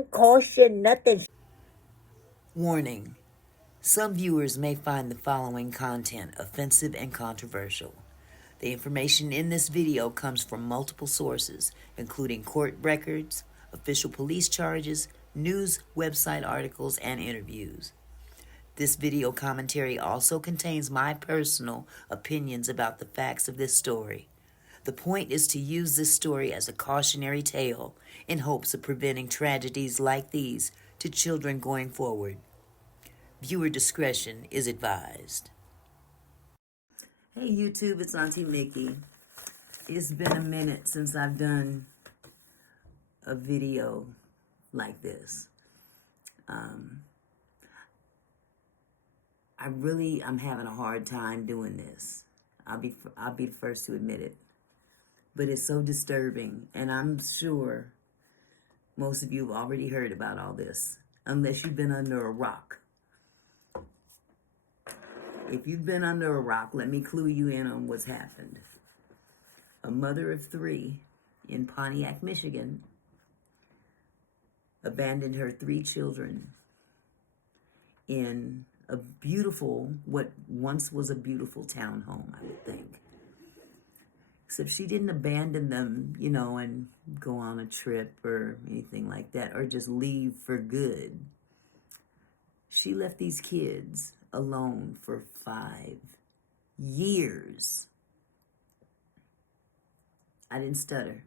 don't cost you nothing. Warning. Some viewers may find the following content offensive and controversial. The information in this video comes from multiple sources, including court records, official police charges, news website articles, and interviews. This video commentary also contains my personal opinions about the facts of this story. The point is to use this story as a cautionary tale in hopes of preventing tragedies like these to children going forward. Viewer discretion is advised. Hey YouTube, it's Auntie Mickey. It's been a minute since I've done a video like this. I'm having a hard time doing this. I'll be the first to admit it. But it's so disturbing, and I'm sure most of you have already heard about all this, unless you've been under a rock. If you've been under a rock, let me clue you in on what's happened. A mother of 3 in Pontiac, Michigan, abandoned her 3 children in a beautiful, what once was a beautiful townhome, I would think. Except she didn't abandon them, and go on a trip or anything like that, or just leave for good. She left these kids alone for 5 years. I didn't stutter.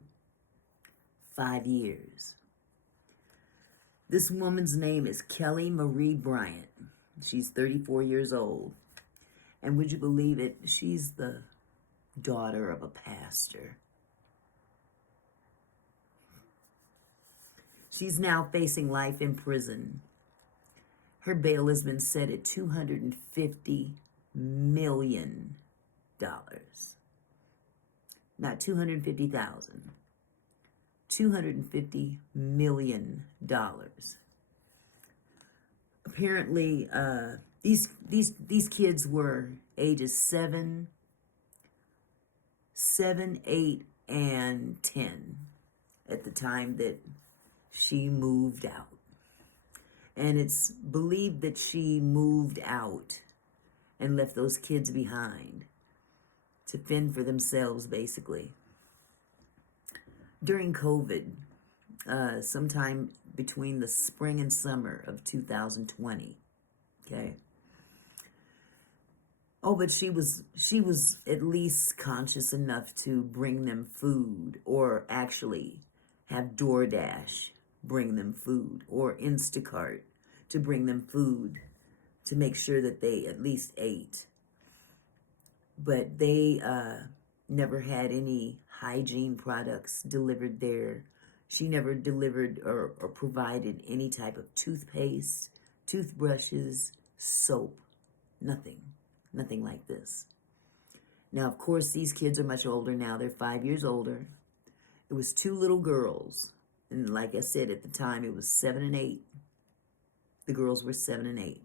5 years. This woman's name is Kelly Marie Bryant. She's 34 years old. And would you believe it? She's the daughter of a pastor. She's now facing life in prison. Her bail has been set at $250 million. Not $250,000. $250 million. Apparently, these kids were ages 7, 8, and 10 at the time that she moved out. And it's believed that she moved out and left those kids behind to fend for themselves, basically. During COVID, sometime between the spring and summer of 2020, okay? Oh, but she was at least conscious enough to bring them food, or actually have DoorDash bring them food, or Instacart to bring them food to make sure that they at least ate. But they never had any hygiene products delivered there. She never delivered or provided any type of toothpaste, toothbrushes, soap, nothing like this. Now, of course, these kids are much older now. They're 5 years older. It was 2 little girls. And like I said, at the time, it was 7 and 8. The girls were 7 and 8.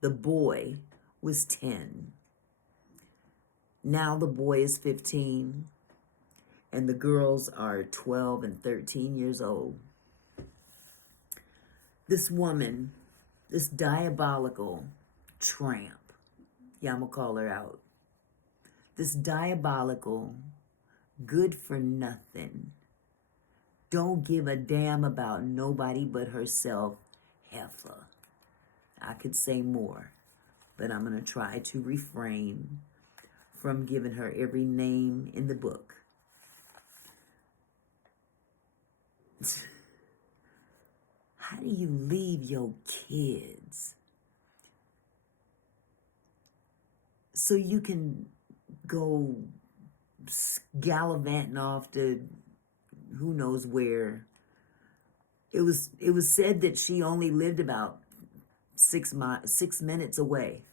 The boy was 10. Now the boy is 15. And the girls are 12 and 13 years old. This woman, this diabolical tramp, yeah, I'm going to call her out. This diabolical, good for nothing, don't give a damn about nobody but herself, heifer. I could say more, but I'm going to try to refrain from giving her every name in the book. How do you leave your kids so you can go gallivanting off to who knows where? It was said that she only lived about 6 minutes away.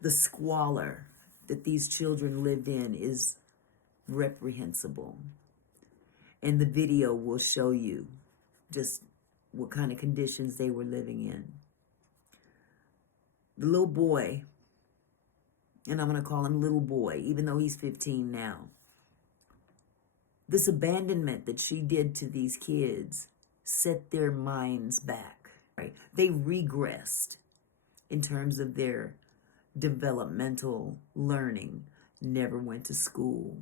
The squalor that these children lived in is reprehensible. And the video will show you just what kind of conditions they were living in. The little boy, and I'm going to call him little boy, even though he's 15 now. This abandonment that she did to these kids set their minds back. Right? They regressed in terms of their developmental learning, never went to school.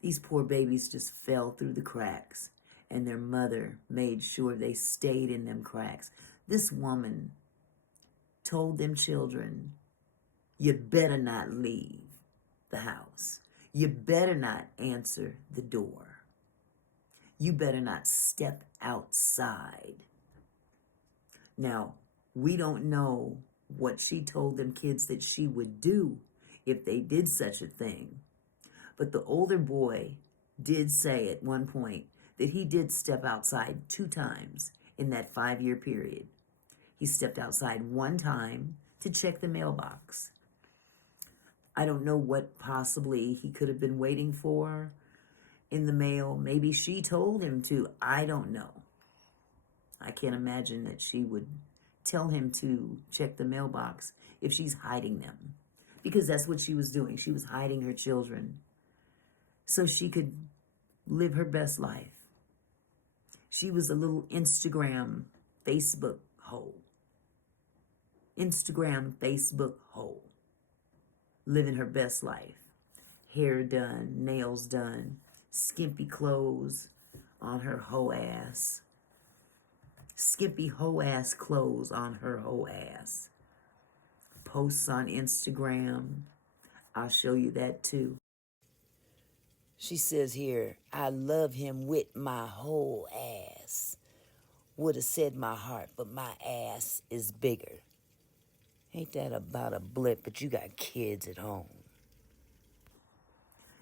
These poor babies just fell through the cracks, and their mother made sure they stayed in them cracks. This woman told them children, you better not leave the house. You better not answer the door. You better not step outside. Now, we don't know what she told them kids that she would do if they did such a thing. But the older boy did say at one point that he did step outside 2 times in that 5-year period. He stepped outside 1 time to check the mailbox. I don't know what possibly he could have been waiting for in the mail. Maybe she told him to. I don't know. I can't imagine that she would tell him to check the mailbox if she's hiding them, because that's what she was doing. She was hiding her children so she could live her best life. She was a little Instagram, Facebook hoe. Instagram, Facebook hoe. Living her best life. Hair done, nails done, skimpy clothes on her hoe ass. Skimpy hoe ass clothes on her hoe ass. Posts on Instagram. I'll show you that too. She says here, I love him with my whole ass. Would have said my heart, but my ass is bigger. Ain't that about a blip, but you got kids at home.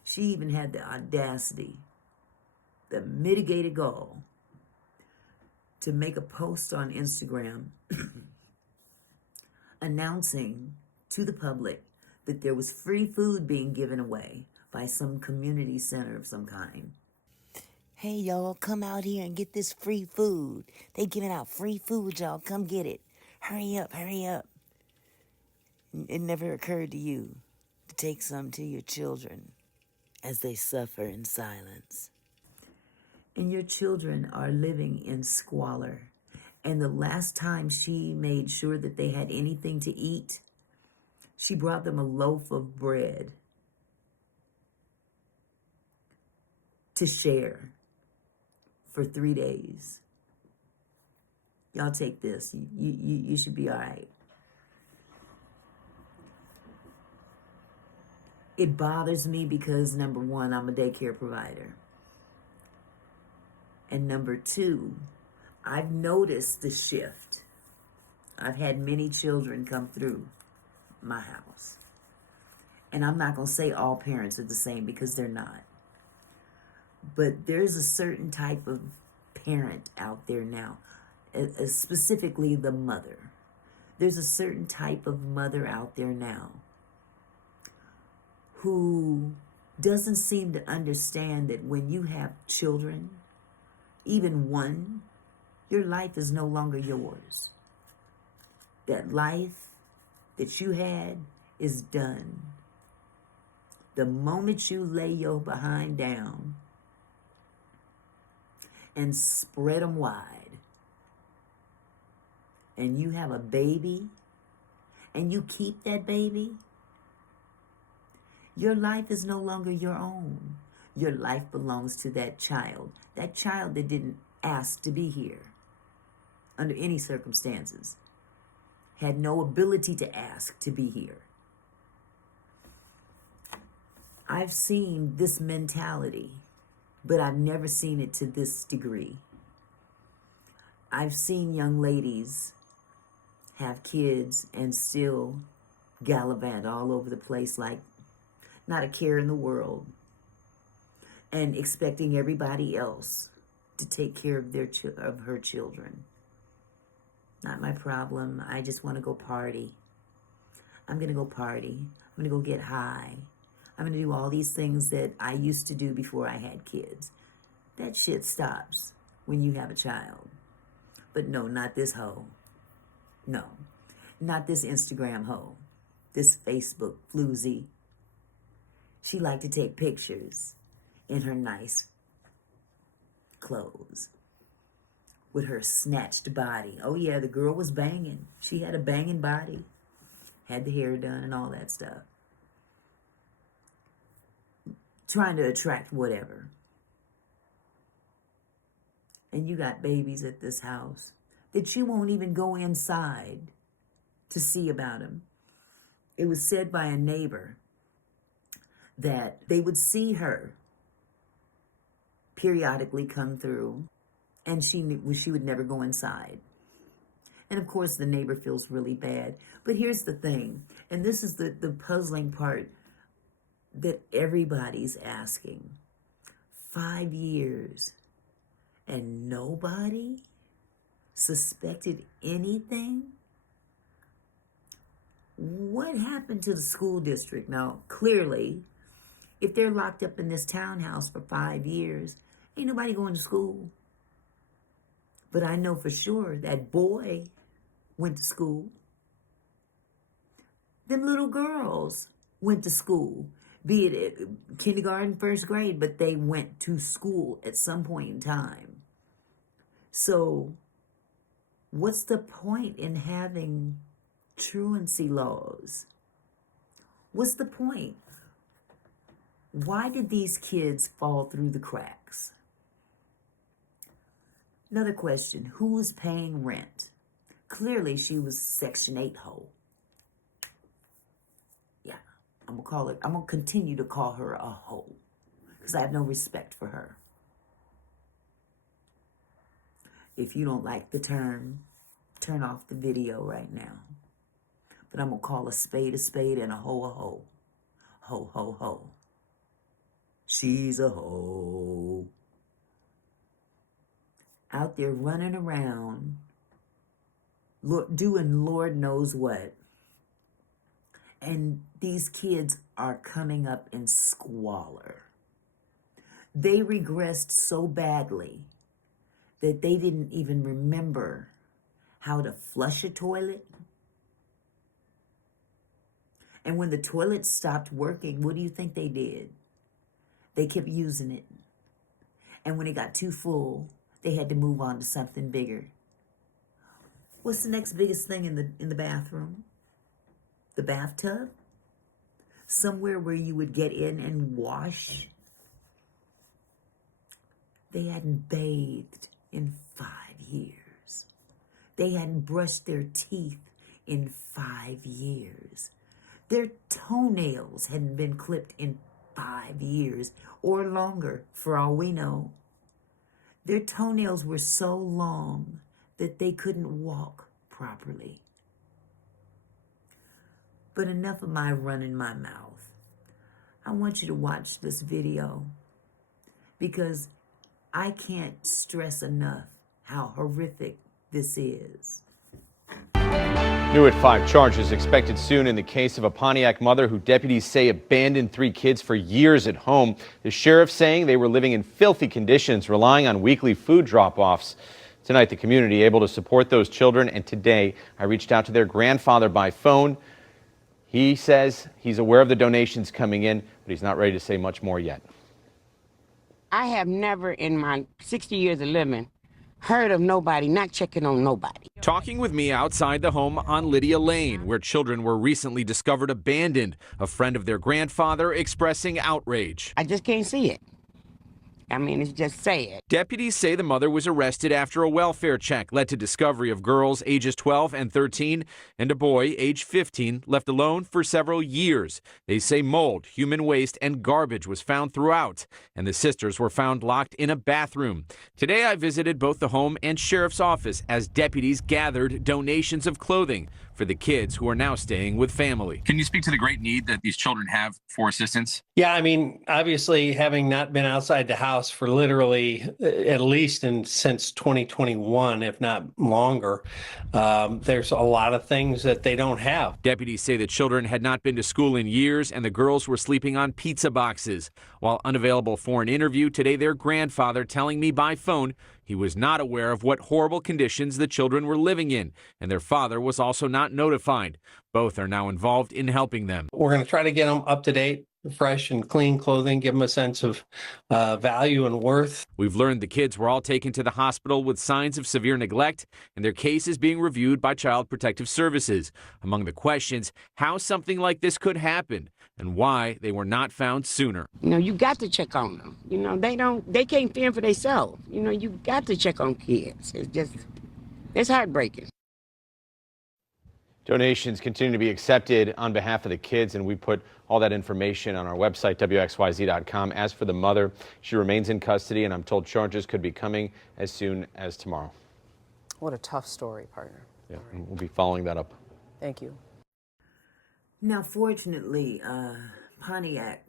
She even had the audacity, the mitigated gall, to make a post on Instagram announcing to the public that there was free food being given away by some community center of some kind. Hey, y'all, come out here and get this free food. They giving out free food, y'all. Come get it. Hurry up, hurry up. It never occurred to you to take some to your children as they suffer in silence. And your children are living in squalor. And the last time she made sure that they had anything to eat, she brought them a loaf of bread to share for 3 days. Y'all take this. You should be all right. It bothers me because, number one, I'm a daycare provider. And number two, I've noticed the shift. I've had many children come through my house. And I'm not going to say all parents are the same, because they're not. But there's a certain type of parent out there now, specifically the mother. There's a certain type of mother out there now who doesn't seem to understand that when you have children, even one, your life is no longer yours. That life that you had is done. The moment you lay your behind down and spread them wide, and you have a baby, and you keep that baby, your life is no longer your own. Your life belongs to that child that didn't ask to be here under any circumstances, had no ability to ask to be here. I've seen this mentality, but I've never seen it to this degree. I've seen young ladies have kids and still gallivant all over the place like not a care in the world, and expecting everybody else to take care of of her children. Not my problem. I just want to go party. I'm going to go party. I'm going to go get high. I'm going to do all these things that I used to do before I had kids. That shit stops when you have a child. But no, not this hoe. No, not this Instagram hoe. This Facebook floozy. She liked to take pictures. in her nice clothes with her snatched body. Oh yeah, the girl was banging. She had a banging body, had the hair done and all that stuff. Trying to attract whatever. And you got babies at this house that you won't even go inside to see about them. It was said by a neighbor that they would see her periodically come through, and she would never go inside. And of course, the neighbor feels really bad. But here's the thing, and this is the puzzling part that everybody's asking. 5 years, and nobody suspected anything? What happened to the school district? Now, clearly, if they're locked up in this townhouse for 5 years, ain't nobody going to school. But I know for sure that boy went to school. Them little girls went to school, be it kindergarten, first grade, but they went to school at some point in time. So what's the point in having truancy laws? What's the point? Why did these kids fall through the cracks? Another question, who is paying rent? Clearly she was Section 8 hoe. Yeah, I'm gonna continue to call her a hoe because I have no respect for her. If you don't like the term, turn off the video right now. But I'm gonna call a spade and a hoe a hoe. Ho, ho, ho. She's a hoe. Out there running around, doing Lord knows what. And these kids are coming up in squalor. They regressed so badly that they didn't even remember how to flush a toilet. And when the toilet stopped working, what do you think they did? They kept using it. And when it got too full, they had to move on to something bigger. What's the next biggest thing in the bathroom? The bathtub? Somewhere where you would get in and wash? They hadn't bathed in 5 years. They hadn't brushed their teeth in 5 years. Their toenails hadn't been clipped in 5 years or longer, for all we know. Their toenails were so long that they couldn't walk properly. But enough of my running my mouth. I want you to watch this video because I can't stress enough how horrific this is. New at 5, charges expected soon in the case of a Pontiac mother who deputies say abandoned 3 kids for years at home. The sheriff saying they were living in filthy conditions, relying on weekly food drop-offs. Tonight, the community able to support those children, and today I reached out to their grandfather by phone. He says he's aware of the donations coming in, but he's not ready to say much more yet. I have never in my 60 years of living heard of nobody not checking on nobody. Talking with me outside the home on Lydia Lane, where children were recently discovered abandoned. A friend of their grandfather expressing outrage. I just can't see it. I mean, it's just sad. Deputies say the mother was arrested after a welfare check led to discovery of girls ages 12 and 13 and a boy age 15 left alone for several years. They say mold, human waste, and garbage was found throughout, and the sisters were found locked in a bathroom. Today I visited both the home and sheriff's office as deputies gathered donations of clothing for the kids who are now staying with family. Can you speak to the great need that these children have for assistance? Yeah, I mean, obviously, having not been outside the house for literally at least since 2021, if not longer, there's a lot of things that they don't have. Deputies say the children had not been to school in years and the girls were sleeping on pizza boxes. While unavailable for an interview today, their grandfather telling me by phone he was not aware of what horrible conditions the children were living in, and their father was also not notified. Both are now involved in helping them. We're going to try to get them up to date fresh and clean clothing, give them a sense of value and worth. We've learned the kids were all taken to the hospital with signs of severe neglect, and their case is being reviewed by Child Protective Services. Among the questions, how something like this could happen and why they were not found sooner. You know, you got to check on them. You know, they can't fend for themselves. You know, you got to check on kids. It's heartbreaking. Donations continue to be accepted on behalf of the kids, and we put all that information on our website, wxyz.com. As for the mother, she remains in custody, and I'm told charges could be coming as soon as tomorrow. What a tough story, partner. Yeah, and we'll be following that up. Thank you. Now, fortunately, Pontiac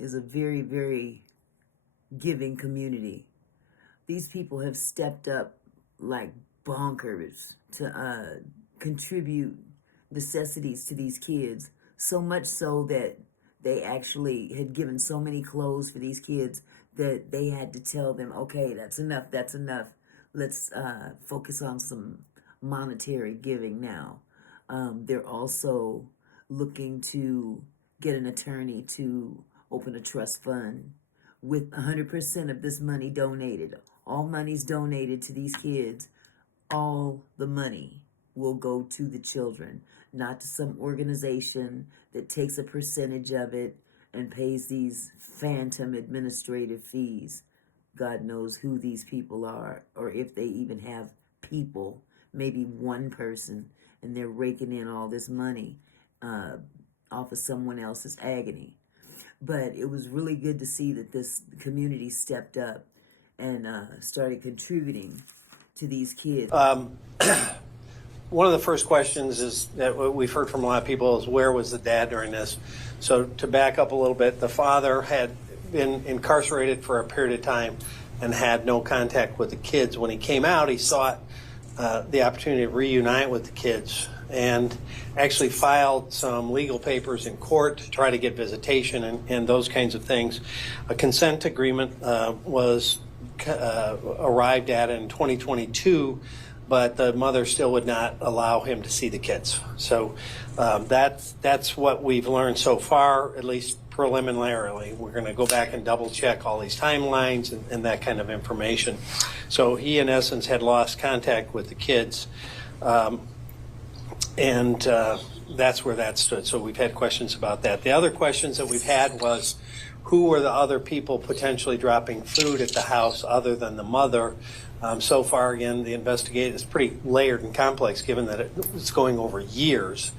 is a very, very giving community. These people have stepped up like bonkers to contribute necessities to these kids, so much so that they actually had given so many clothes for these kids that they had to tell them, okay, that's enough, let's focus on some monetary giving now. They're also looking to get an attorney to open a trust fund with 100% of this money donated. All money's donated to these kids. All the money will go to the children, not to some organization that takes a percentage of it and pays these phantom administrative fees. God knows who these people are, or if they even have people, maybe one person, and they're raking in all this money off of someone else's agony. But it was really good to see that this community stepped up and started contributing to these kids. One of the first questions is that we've heard from a lot of people is, where was the dad during this? So to back up a little bit, the father had been incarcerated for a period of time and had no contact with the kids. When he came out, he sought the opportunity to reunite with the kids and actually filed some legal papers in court to try to get visitation and those kinds of things. A consent agreement was arrived at in 2022, but the mother still would not allow him to see the kids. So that's what we've learned so far, at least preliminarily. We're going to go back and double check all these timelines and that kind of information. So he, in essence, had lost contact with the kids. And that's where that stood. So we've had questions about that. The other questions that we've had was, who were the other people potentially dropping food at the house other than the mother? So far, again, the investigation is pretty layered and complex given that it's going over years.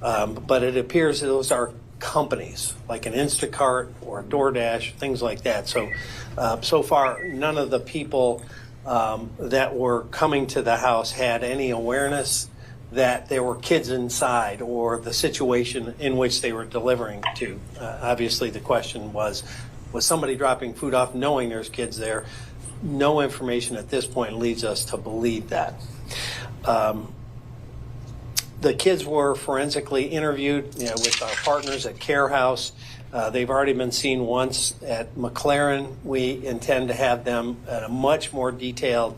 But it appears that those are companies like an Instacart or a DoorDash, things like that. So far, none of the people that were coming to the house had any awareness that there were kids inside or the situation in which they were delivering to. Obviously, the question was somebody dropping food off knowing there's kids there? No information at this point leads us to believe that. The kids were forensically interviewed with our partners at Care House. They've already been seen once at McLaren. We intend to have them at a much more detailed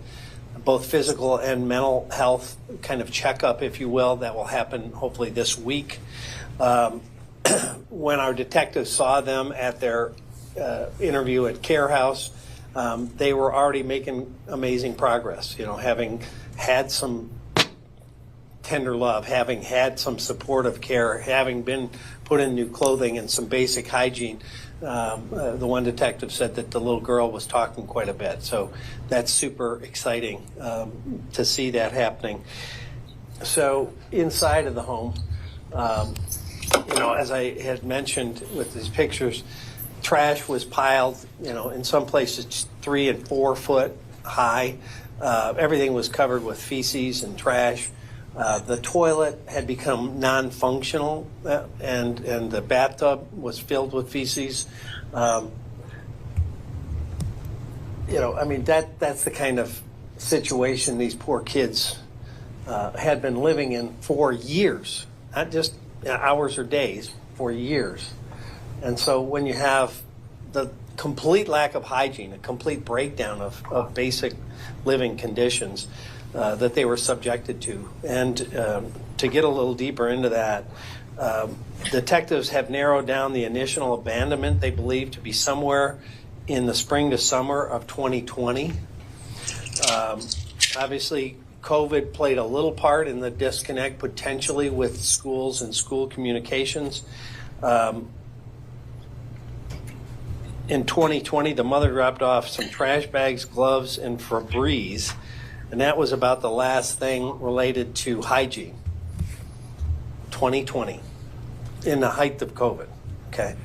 both physical and mental health kind of checkup, if you will, that will happen hopefully this week. When our detectives saw them at their interview at Care House, they were already making amazing progress, having had some tender love, having had some supportive care, having been put in new clothing and some basic hygiene. The one detective said that the little girl was talking quite a bit. So that's super exciting to see that happening. So inside of the home, as I had mentioned with these pictures, trash was piled, in some places 3 and 4 foot high. Everything was covered with feces and trash. The toilet had become non-functional, and the bathtub was filled with feces. That's the kind of situation these poor kids had been living in for years, not just hours or days, for years. And so when you have the complete lack of hygiene, a complete breakdown of basic living conditions that they were subjected to. And to get a little deeper into that, Detectives have narrowed down the initial abandonment they believe to be somewhere in the spring to summer of 2020. Obviously, COVID played a little part in the disconnect potentially with schools and school communications. In 2020, the mother dropped off some trash bags, gloves, and Febreze, and that was about the last thing related to hygiene. 2020, in the height of COVID. Okay.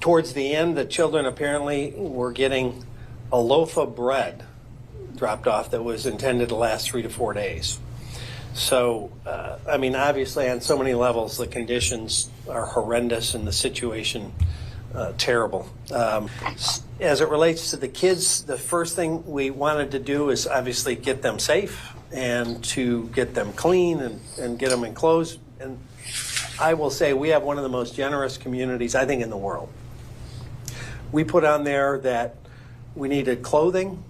Towards the end, the children apparently were getting a loaf of bread dropped off that was intended to last 3 to 4 days. So, I mean, obviously on so many levels, the conditions are horrendous and the situation terrible. As it relates to the kids, the first thing we wanted to do is obviously get them safe and to get them clean and get them enclosed. And I will say we have one of the most generous communities, I think, in the world. We put on there that we needed clothing,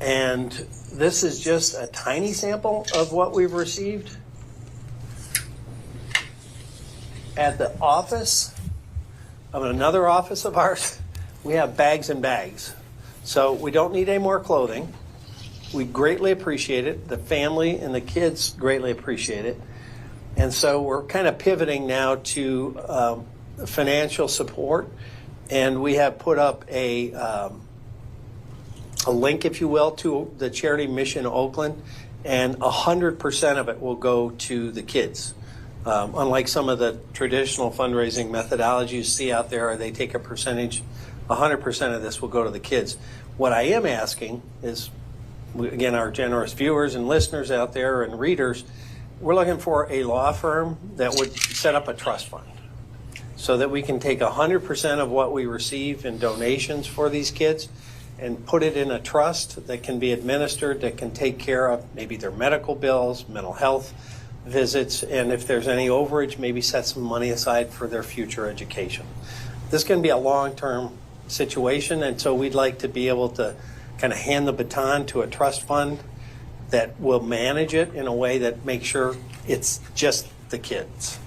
and this is just a tiny sample of what we've received. At the office of another office of ours, we have bags and bags. So we don't need any more clothing. We greatly appreciate it. The family and the kids greatly appreciate it. And so we're kind of pivoting now to financial support. And we have put up a link, if you will, to the charity Mission Oakland, and 100% of it will go to the kids. Unlike some of the traditional fundraising methodologies you see out there, they take a percentage, 100% of this will go to the kids. What I am asking is, again, our generous viewers and listeners out there and readers, we're looking for a law firm that would set up a trust fund so that we can take 100% of what we receive in donations for these kids and put it in a trust that can be administered, that can take care of maybe their medical bills, mental health visits, and if there's any overage, maybe set some money aside for their future education. This can be a long-term situation, and so we'd like to be able to kind of hand the baton to a trust fund that will manage it in a way that makes sure it's just the kids.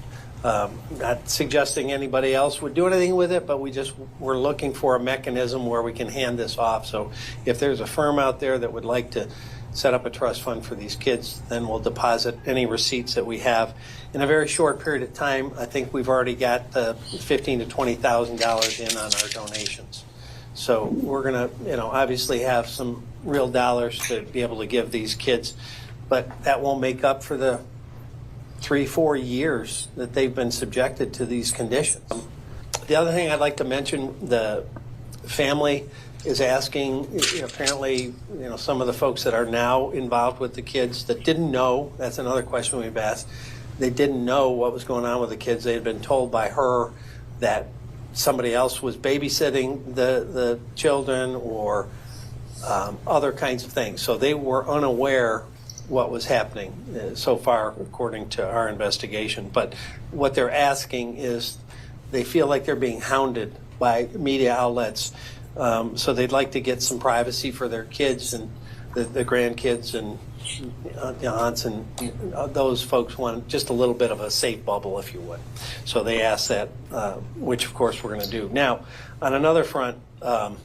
Not suggesting anybody else would do anything with it, but we're looking for a mechanism where we can hand this off. So if there's a firm out there that would like to set up a trust fund for these kids, then we'll deposit any receipts that we have. In a very short period of time, I think we've already got the $15,000 to $20,000 in on our donations. So we're going to, obviously have some real dollars to be able to give these kids, but that won't make up for the 3-4 years that they've been subjected to these conditions. The other thing I'd like to mention, the family is asking, apparently, some of the folks that are now involved with the kids that didn't know, that's another question we've asked, they didn't know what was going on with the kids. They had been told by her that somebody else was babysitting the children or other kinds of things. So they were unaware what was happening so far, according to our investigation. But what they're asking is they feel like they're being hounded by media outlets. So they'd like to get some privacy for their kids and the grandkids and the aunts, and those folks want just a little bit of a safe bubble, if you would. So they asked that, which of course we're going to do. Now, on another front, all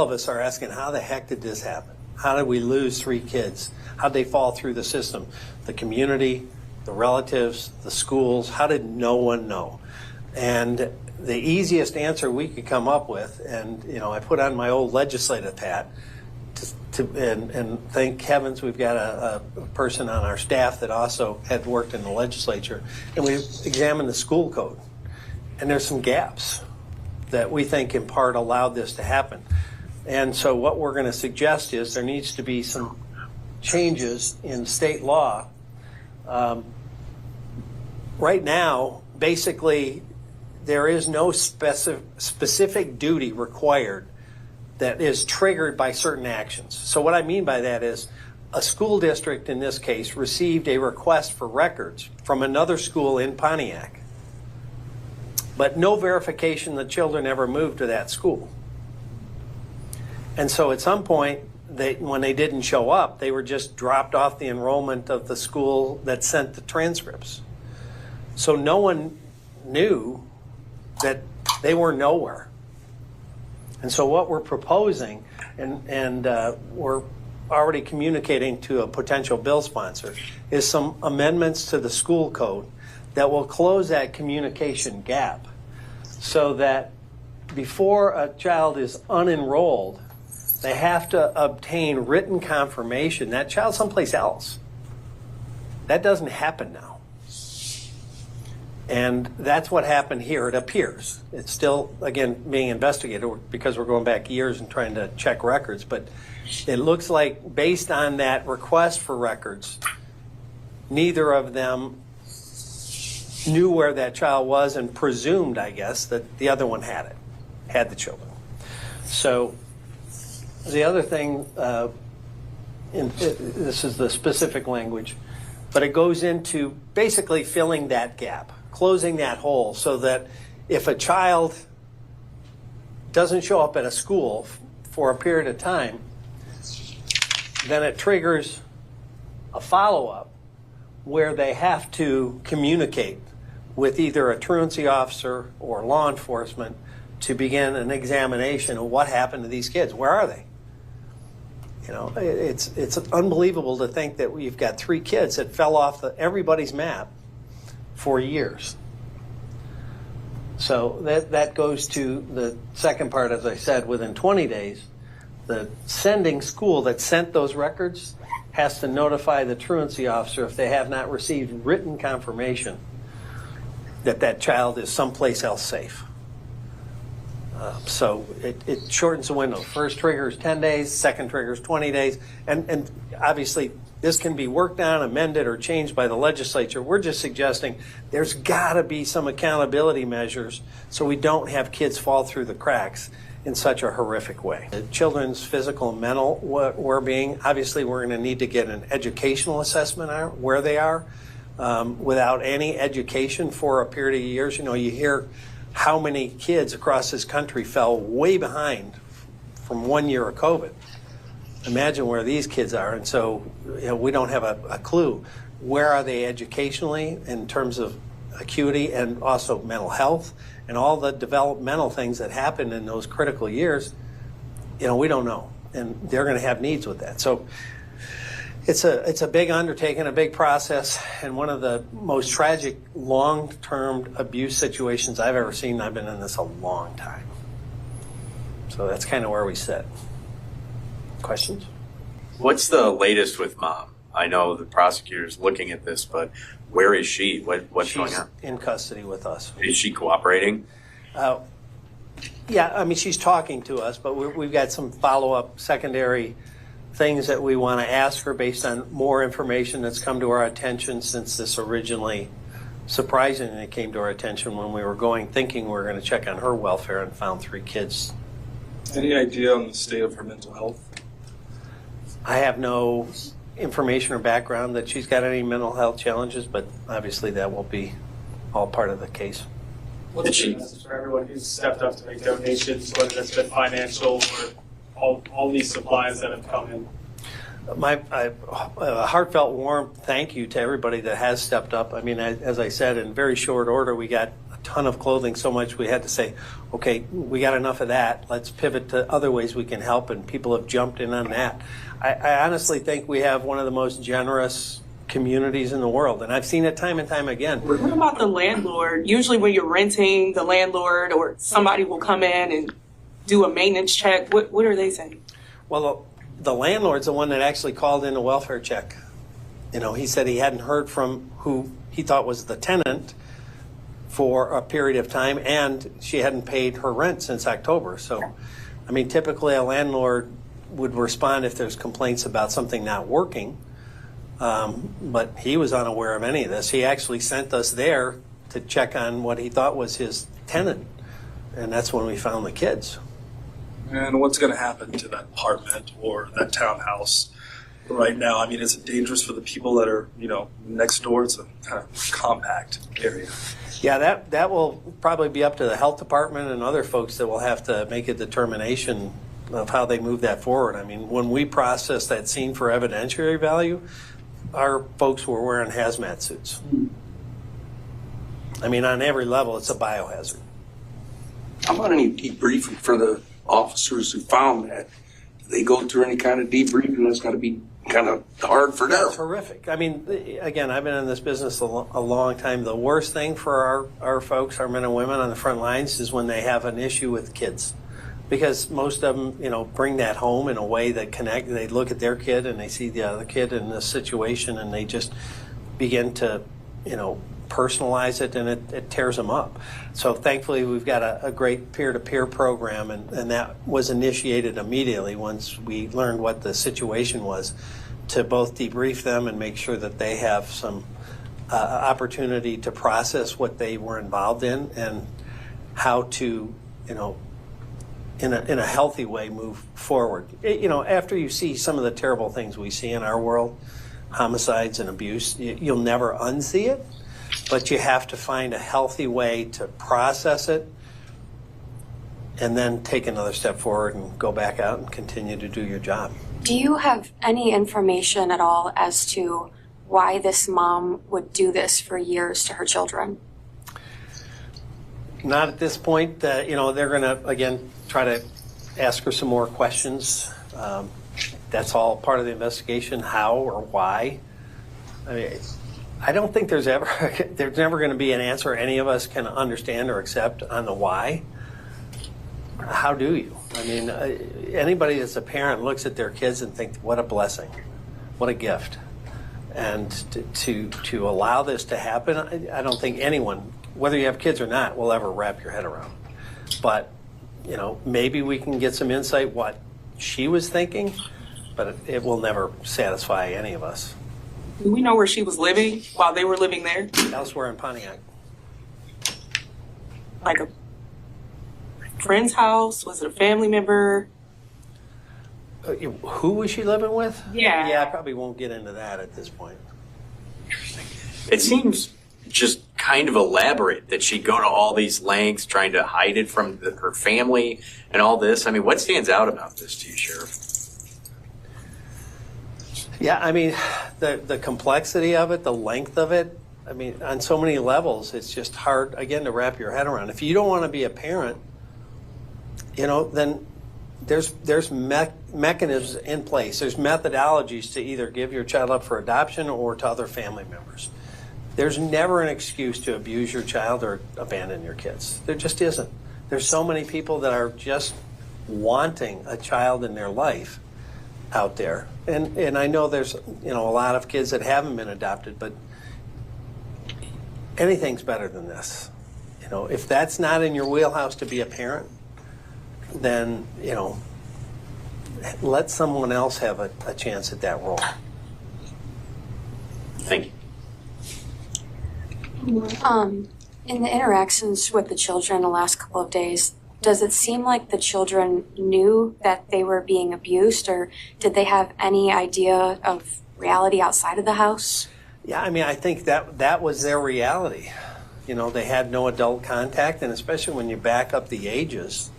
of us are asking, how the heck did this happen? How did we lose 3 kids? How did they fall through the system? The community, the relatives, the schools, how did no one know? And the easiest answer we could come up with, and I put on my old legislative hat, and thank heavens we've got a person on our staff that also had worked in the legislature, and we examined the school code, and there's some gaps that we think in part allowed this to happen. And so what we're going to suggest is there needs to be some changes in state law. Right now, basically, there is no specific duty required that is triggered by certain actions. So what I mean by that is a school district, in this case, received a request for records from another school in Pontiac, but no verification the children ever moved to that school. And so at some point, when they didn't show up, they were just dropped off the enrollment of the school that sent the transcripts. So no one knew that they were nowhere. And so what we're proposing, and we're already communicating to a potential bill sponsor, is some amendments to the school code that will close that communication gap so that before a child is unenrolled, they have to obtain written confirmation that child's someplace else. That doesn't happen now. And that's what happened here, it appears. It's still, again, being investigated because we're going back years and trying to check records, but it looks like based on that request for records, neither of them knew where that child was and presumed, I guess, that the other one had the children. So the other thing, this is the specific language, but it goes into basically filling that gap, closing that hole so that if a child doesn't show up at a school for a period of time, then it triggers a follow-up where they have to communicate with either a truancy officer or law enforcement to begin an examination of what happened to these kids. Where are they? You know, it's unbelievable to think that we've got 3 kids that fell off everybody's map for years. So that goes to the second part, as I said, within 20 days, the sending school that sent those records has to notify the truancy officer if they have not received written confirmation that that child is someplace else safe. So it shortens the window. First trigger is 10 days, second trigger is 20 days. And obviously, this can be worked on, amended, or changed by the legislature. We're just suggesting there's got to be some accountability measures so we don't have kids fall through the cracks in such a horrific way. The children's physical and mental well-being, obviously we're going to need to get an educational assessment on where they are. Without any education for a period of years, you know, you hear how many kids across this country fell way behind from 1 year of COVID. Imagine where these kids are. And so, you know, we don't have a clue. Where are they educationally in terms of acuity and also mental health and all the developmental things that happen in those critical years? You know, we don't know. And they're going to have needs with that. So it's a big undertaking, a big process, and one of the most tragic long-term abuse situations I've ever seen. I've been in this a long time. So that's kind of where we sit. Questions? What's the latest with Mom? I know the prosecutor's looking at this, but where is she? What's going on? She's in custody with us. Is she cooperating? Yeah, I mean, she's talking to us, but we've got some follow-up secondary things that we want to ask her based on more information that's come to our attention since this originally, surprisingly, came to our attention when we were thinking we were going to check on her welfare and found 3 kids. Any idea on the state of her mental health? I have no information or background that she's got any mental health challenges, but obviously that will be all part of the case. What's the message for everyone who's stepped up to make donations, whether that's been financial or all these supplies that have come in? A heartfelt, warm thank you to everybody that has stepped up. I mean, as I said, in very short order, we got a ton of clothing, so much we had to say, okay, we got enough of that. Let's pivot to other ways we can help, and people have jumped in on that. I honestly think we have one of the most generous communities in the world, and I've seen it time and time again. What about the landlord? Usually when you're renting, the landlord or somebody will come in and do a maintenance check. What are they saying? Well, the landlord's the one that actually called in a welfare check. You know, he said he hadn't heard from who he thought was the tenant for a period of time, and she hadn't paid her rent since October. So, I mean, typically a landlord would respond if there's complaints about something not working, but he was unaware of any of this. He actually sent us there to check on what he thought was his tenant, and that's when we found the kids. And what's going to happen to that apartment or that townhouse right now? I mean, is it dangerous for the people that are, you know, next door? It's a kind of compact area. Yeah, that will probably be up to the health department and other folks that will have to make a determination of how they move that forward. I mean, when we processed that scene for evidentiary value, our folks were wearing hazmat suits. I mean, on every level, it's a biohazard. How about any debriefing for the officers who found that? Do they go through any kind of debriefing? That's got to be kind of hard for them. It's horrific. I mean, again, I've been in this business a long time. The worst thing for our folks, our men and women on the front lines, is when they have an issue with kids. Because most of them, you know, bring that home in a way that connect. They look at their kid and they see the other kid in this situation, and they just begin to, you know, personalize it, and it tears them up. So thankfully, we've got a great peer-to-peer program, and that was initiated immediately once we learned what the situation was, to both debrief them and make sure that they have some opportunity to process what they were involved in and how to, you know, in a healthy way move forward. You know, after you see some of the terrible things we see in our world, homicides and abuse, you'll never unsee it, but you have to find a healthy way to process it and then take another step forward and go back out and continue to do your job. Do you have any information at all as to why this mom would do this for years to her children? Not at this point. You know, they're going to, again, try to ask her some more questions. That's all part of the investigation, how or why. I mean, I don't think there's never going to be an answer any of us can understand or accept on the why. How do you? I mean, anybody that's a parent looks at their kids and thinks, what a blessing, what a gift. And to allow this to happen, I don't think anyone, whether you have kids or not, will ever wrap your head around. But, you know, maybe we can get some insight what she was thinking, but it will never satisfy any of us. Do we know where she was living while they were living there? Elsewhere in Pontiac. Like a friend's house? Was it a family member? Who was she living with? Yeah. Yeah, I probably won't get into that at this point. It seems just kind of elaborate that she'd go to all these lengths trying to hide it from her family and all this. I mean, what stands out about this to you, Sheriff? Yeah, I mean, the complexity of it, the length of it, I mean, on so many levels, it's just hard, again, to wrap your head around. If you don't want to be a parent, you know, then there's mechanisms in place. There's methodologies to either give your child up for adoption or to other family members. There's never an excuse to abuse your child or abandon your kids. There just isn't. There's so many people that are just wanting a child in their life out there. And I know there's, you know, a lot of kids that haven't been adopted, but anything's better than this. You know, if that's not in your wheelhouse to be a parent, then, you know, let someone else have a chance at that role. Thank you. In the interactions with the children the last couple of days, does it seem like the children knew that they were being abused, or did they have any idea of reality outside of the house? Yeah, I mean, I think that was their reality. You know, they had no adult contact, and especially when you back up the ages,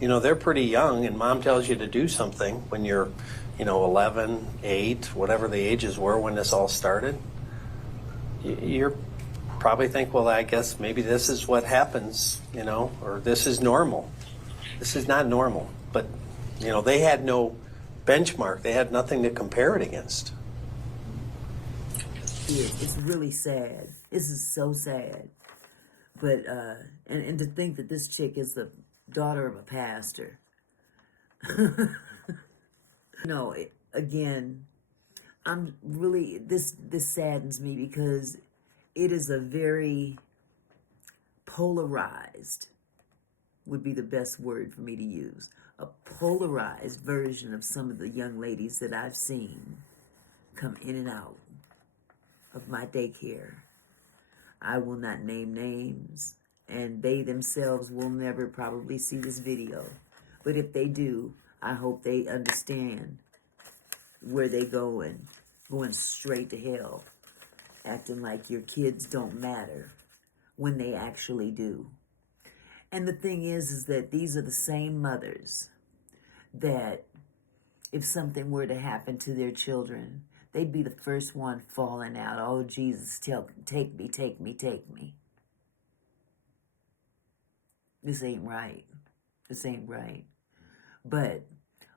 you know, they're pretty young, and mom tells you to do something when you're, you know, 11, 8, whatever the ages were when this all started. You're probably think, well, I guess maybe this is what happens, you know, or this is normal. This is not normal. But, you know, they had no benchmark. They had nothing to compare it against. It's really sad. This is so sad. But, and to think that this chick is the daughter of a pastor. No, again, I'm really, this saddens me because it is a very polarized, would be the best word for me to use, a polarized version of some of the young ladies that I've seen come in and out of my daycare. I will not name names, and they themselves will never probably see this video. But if they do, I hope they understand where they going straight to hell, acting like your kids don't matter when they actually do. And the thing is that these are the same mothers that if something were to happen to their children, they'd be the first one falling out. Oh, Jesus, take me, take me, take me. This ain't right. This ain't right. But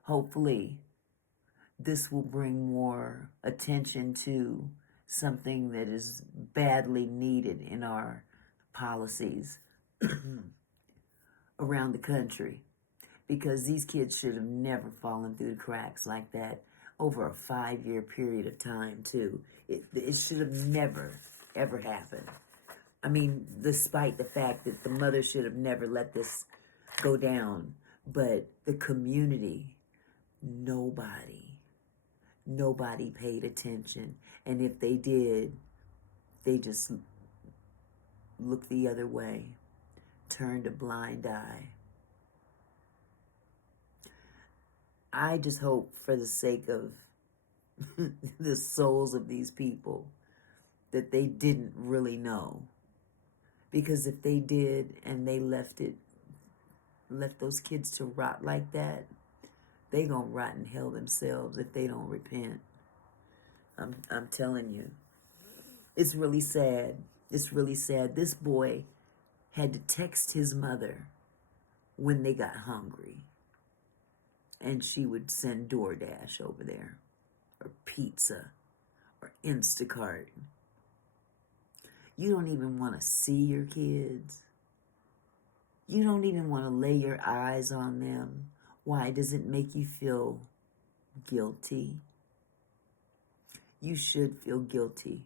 hopefully this will bring more attention to something that is badly needed in our policies around the country. Because these kids should have never fallen through the cracks like that over a 5-year period of time, too. It should have never, ever happened. I mean, despite the fact that the mother should have never let this go down, but the community, nobody paid attention. And if they did, they just looked the other way, turned a blind eye. I just hope, for the sake of the souls of these people, that they didn't really know. Because if they did and they left those kids to rot like that, they gonna rot in hell themselves if they don't repent. I'm telling you. It's really sad. It's really sad. This boy had to text his mother when they got hungry. And she would send DoorDash over there, or pizza, or Instacart. You don't even want to see your kids. You don't even want to lay your eyes on them. Why? Does it make you feel guilty? You should feel guilty.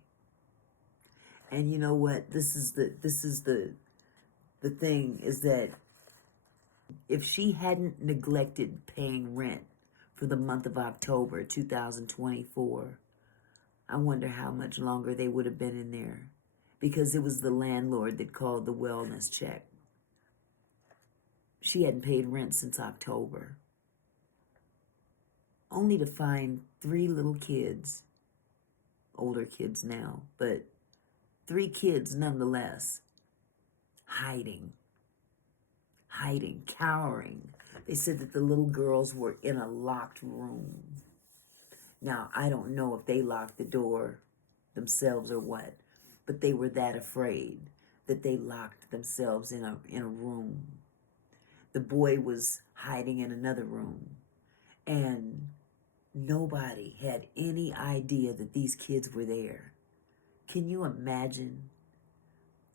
And you know what? This is the thing, is that if she hadn't neglected paying rent for the month of October 2024, I wonder how much longer they would have been in there, because it was the landlord that called the wellness check. She hadn't paid rent since October, only to find 3 little kids, older kids now, but 3 kids nonetheless, hiding, cowering. They said that the little girls were in a locked room. Now, I don't know if they locked the door themselves or what, but they were that afraid that they locked themselves in a room. The boy was hiding in another room, and nobody had any idea that these kids were there. Can you imagine?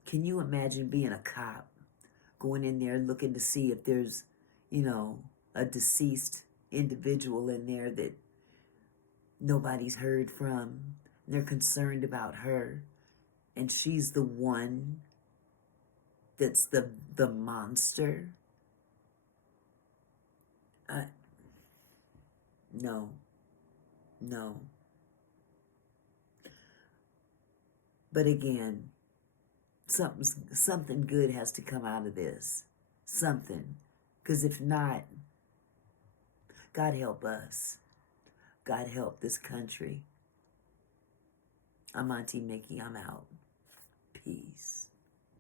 Can you imagine being a cop, going in there looking to see if there's, a deceased individual in there that nobody's heard from? They're concerned about her, and she's the one that's the monster. No. But again, something good has to come out of this. Something. Because if not, God help us. God help this country. I'm Auntie Mickey. I'm out. Peace.